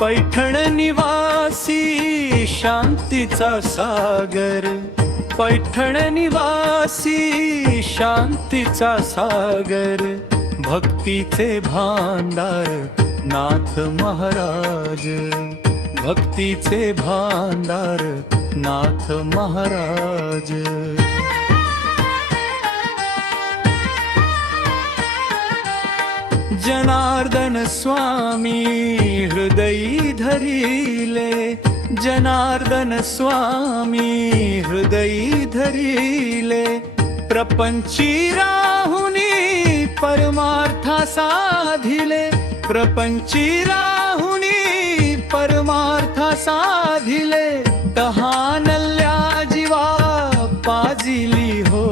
पैठण निवासी शांतीचा सागर, पैठण निवासी शांतीचा सागर, भक्तीचे भांडार नाथ महाराज, भक्तीचे भांडार नाथ महाराज। जनार्दन स्वामी हृदयी धरिले, जनार्दन स्वामी हृदयी धरिले, प्रपंची राहुनी परमार्था साधिले, प्रपंची राहुनी परमार्था साधिले, तहानल्या जीवा पाजिली हो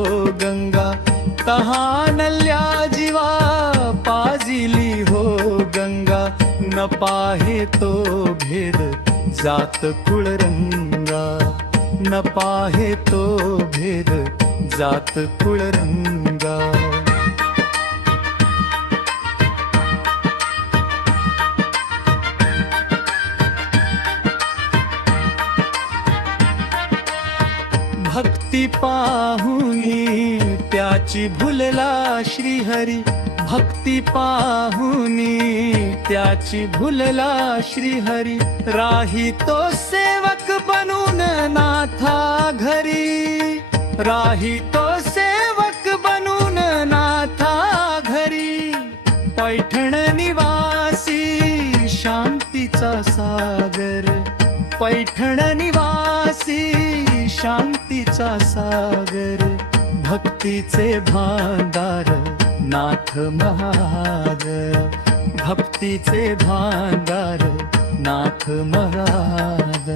गंगा, तहानल्या जीवा पाजिली हो गंगा, न पाहे तो भेद जात कुळरंगा, न पाहे तो भेद जात कुळरंगा। भक्ती पाहुनी त्याची भुलला श्रीहरी, भक्ती पाहुनी त्याची भुलला श्रीहरी, राही तो सेवक बनून नाथा घरी, राही तो सेवक बनून नाथा घरी। पैठण निवासी शांतीचा सागर, पैठण निवासी शांतीचा सागर, भक्तीचे भांडार नाथ महाराज, भक्तीचे भांडार नाथ महाराज।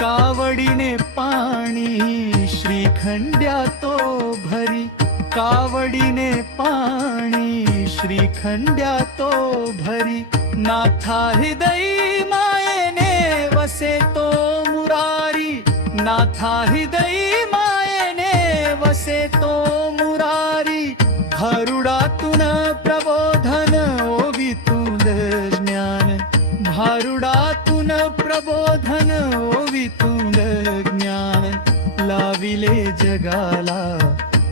कावडीने पाणी श्रीखंड्या तो भरी, कावडीने पाणी श्रीखंड्या तो भरी, नाथा हृदयी मायेने वसे तो मुरारी, नाथा हृदयी मायेने वसे तो मुरारी। भारुडातून प्रबोधन ओवितून ज्ञान, भारुडातून प्रबोधन ओवितून ज्ञान, लाविले जगाला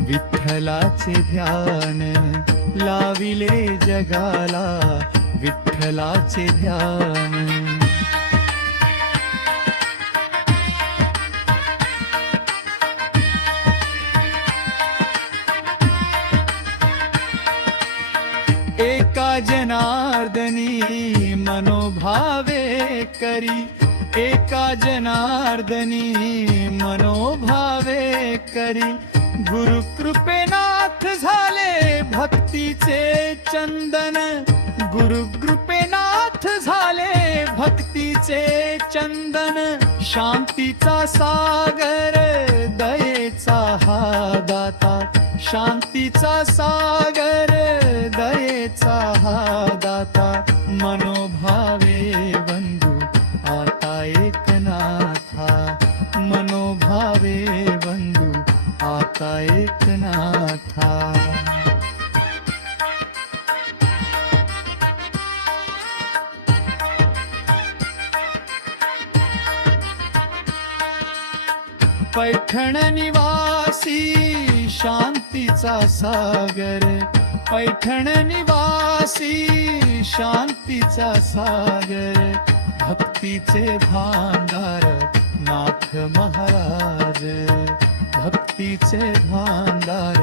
विठ्ठलाचे ध्यान, लाविले जगाला विठ्ठलाचे ध्यान। एका जनार्दनी मनोभावे करी, एका जनार्दनी मनोभावे करी, गुरु कृपेनाथ झाले भक्तीचे चंदन, गुरु कृपेनाथ झाले भक्तीचे चंदन। शांतीचा सागर दयेचा हा दाता, शांतीचा सागर दयेचा हा दाता, मनोभावे बंधू आता एकनाथा, मनोभावे बंधू आता एकनाथा। पैठण निवासी शांतीचा सागर, पैठण निवासी शांतीचा सागर, भक्तीचे भांडार नाथ महाराज, भक्तीचे भांडार